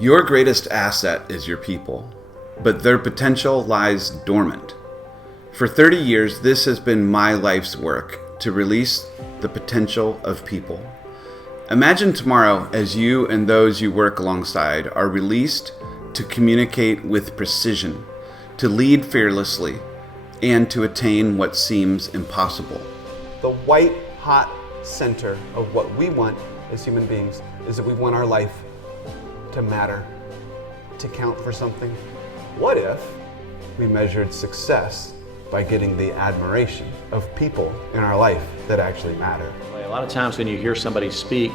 Your greatest asset is your people, but their potential lies dormant. For 30 years, this has been my life's work, to release the potential of people. Imagine tomorrow as you and those you work alongside are released to communicate with precision, to lead fearlessly, and to attain what seems impossible. The white hot center of what we want as human beings is that we want our life to matter, to count for something. What if we measured success by getting the admiration of people in our life that actually matter? A lot of times when you hear somebody speak,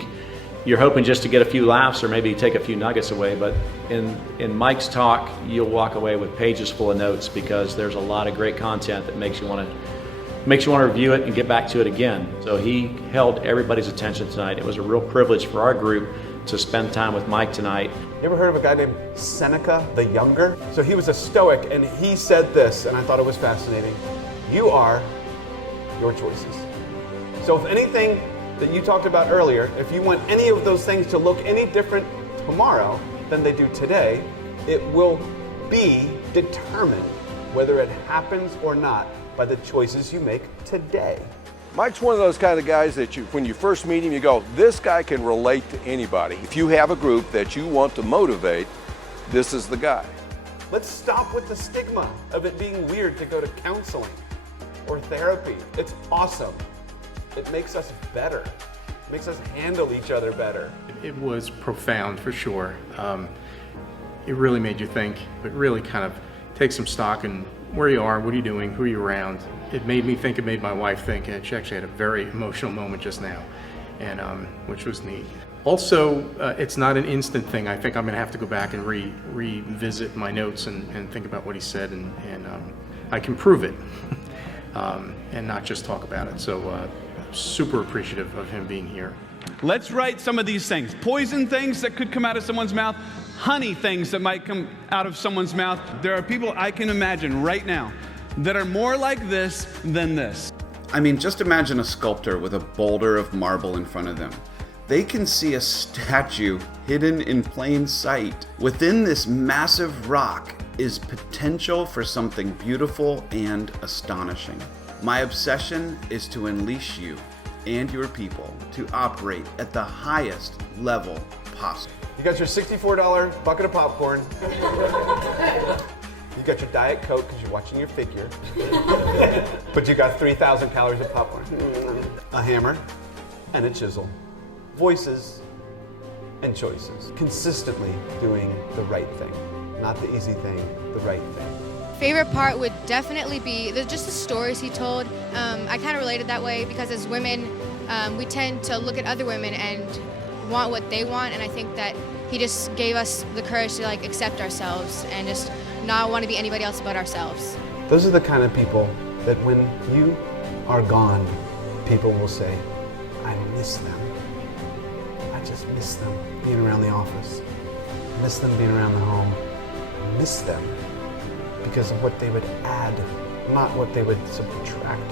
you're hoping just to get a few laughs or maybe take a few nuggets away, but in Mike's talk, you'll walk away with pages full of notes because there's a lot of great content that makes you want to review it and get back to it again. So he held everybody's attention tonight. It was a real privilege for our group to spend time with Mike tonight. You ever heard of a guy named Seneca the Younger? So he was a Stoic, and he said this, and I thought it was fascinating. You are your choices. So if anything that you talked about earlier, if you want any of those things to look any different tomorrow than they do today, it will be determined whether it happens or not by the choices you make today. Mike's one of those kind of guys that when you first meet him, you go, this guy can relate to anybody. If you have a group that you want to motivate, this is the guy. Let's stop with the stigma of it being weird to go to counseling or therapy. It's awesome. It makes us better. It makes us handle each other better. It was profound for sure. It really made you think, but really kind of take some stock in where you are, what are you doing, who are you around. It made me think, it made my wife think, and she actually had a very emotional moment just now, and which was neat. Also, it's not an instant thing. I think I'm going to have to go back and revisit my notes and think about what he said, and I can prove it and not just talk about it. So super appreciative of him being here. Let's write some of these things. Poison things that could come out of someone's mouth, honey things that might come out of someone's mouth. There are people I can imagine right now that are more like this than this. I mean, just imagine a sculptor with a boulder of marble in front of them. They can see a statue hidden in plain sight. Within this massive rock is potential for something beautiful and astonishing. My obsession is to unleash you and your people to operate at the highest level possible. You got your $64 bucket of popcorn. You got your Diet Coke because you're watching your figure. But you got 3,000 calories of popcorn. A hammer and a chisel. Voices and choices. Consistently doing the right thing. Not the easy thing, the right thing. Favorite part would definitely be just the stories he told. I kind of related that way because as women, we tend to look at other women and want what they want, and I think that he just gave us the courage to accept ourselves and just not want to be anybody else but ourselves. Those are the kind of people that when you are gone, people will say, I miss them. I just miss them being around the office. I miss them being around the home. I miss them because of what they would add, not what they would subtract.